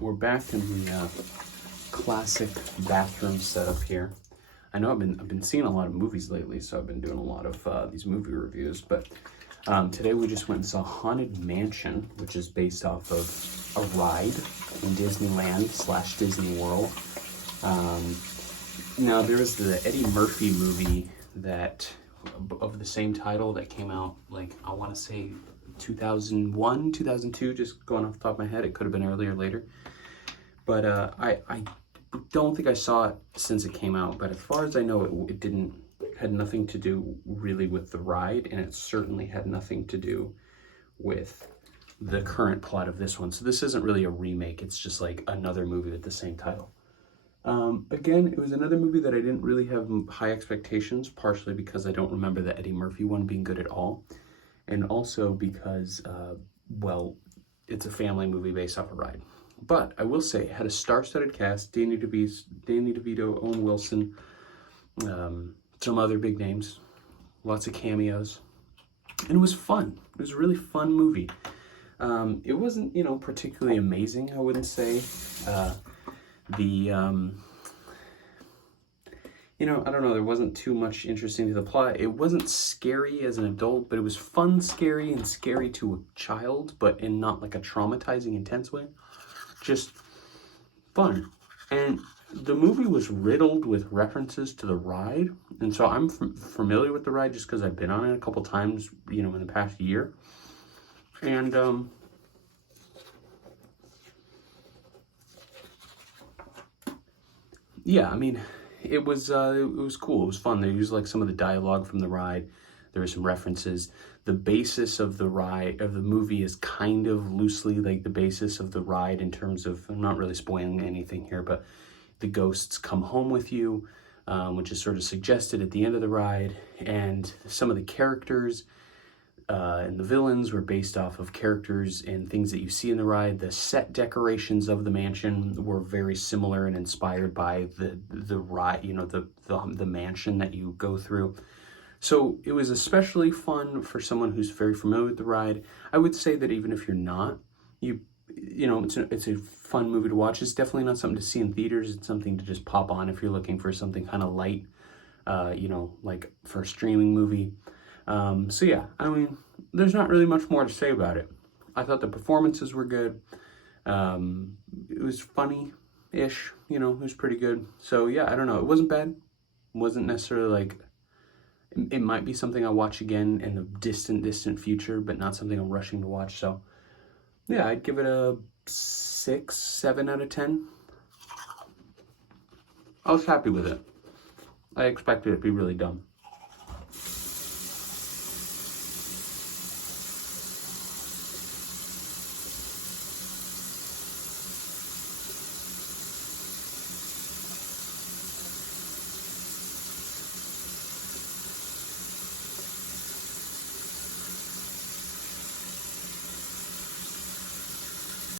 we're back in the classic bathroom setup here. I know I've been seeing a lot of movies lately, so I've been doing a lot of these movie reviews. But today we just went and saw Haunted Mansion, which is based off of a ride in Disneyland / Disney World. Now there was the Eddie Murphy movie that of the same title that came out, like, I want to say 2001, 2002, just going off the top of my head. It could have been earlier or later. But I don't think I saw it since it came out. But as far as I know, it had nothing to do really with the ride, and it certainly had nothing to do with the current plot of this one. So this isn't really a remake. It's just like another movie with the same title. Again, it was another movie that I didn't really have high expectations, partially because I don't remember the Eddie Murphy one being good at all. And also because, well, it's a family movie based off a ride. But I will say, it had a star-studded cast: Danny DeVito, Owen Wilson, some other big names, lots of cameos. And it was fun. It was a really fun movie. It wasn't, particularly amazing, I wouldn't say. I don't know, there wasn't too much interesting to the plot. It wasn't scary as an adult, but it was fun, scary, and scary to a child, but in not like a traumatizing, intense way. Just fun. And the movie was riddled with references to the ride. And so I'm familiar with the ride just because I've been on it a couple times, in the past year. And, yeah, I mean, it was cool. It was fun. They used like some of the dialogue from the ride. There were some references. The basis of the movie is kind of loosely like the basis of the ride in terms of, I'm not really spoiling anything here, but the ghosts come home with you, which is sort of suggested at the end of the ride. And some of the characters and the villains were based off of characters and things that you see in the ride. The set decorations of the mansion were very similar and inspired by the ride, the mansion that you go through. So it was especially fun for someone who's very familiar with the ride. I would say that even if you're not, it's a fun movie to watch. It's definitely not something to see in theaters. It's something to just pop on if you're looking for something kind of light, like for a streaming movie. So yeah, I mean, there's not really much more to say about it. I thought the performances were good. It was funny-ish, it was pretty good. So yeah, I don't know. It wasn't bad. It wasn't necessarily like, it might be something I'll watch again in the distant future, but not something I'm rushing to watch. So yeah, I'd give it a 6, 7 out of 10. I was happy with it. I expected it to be really dumb.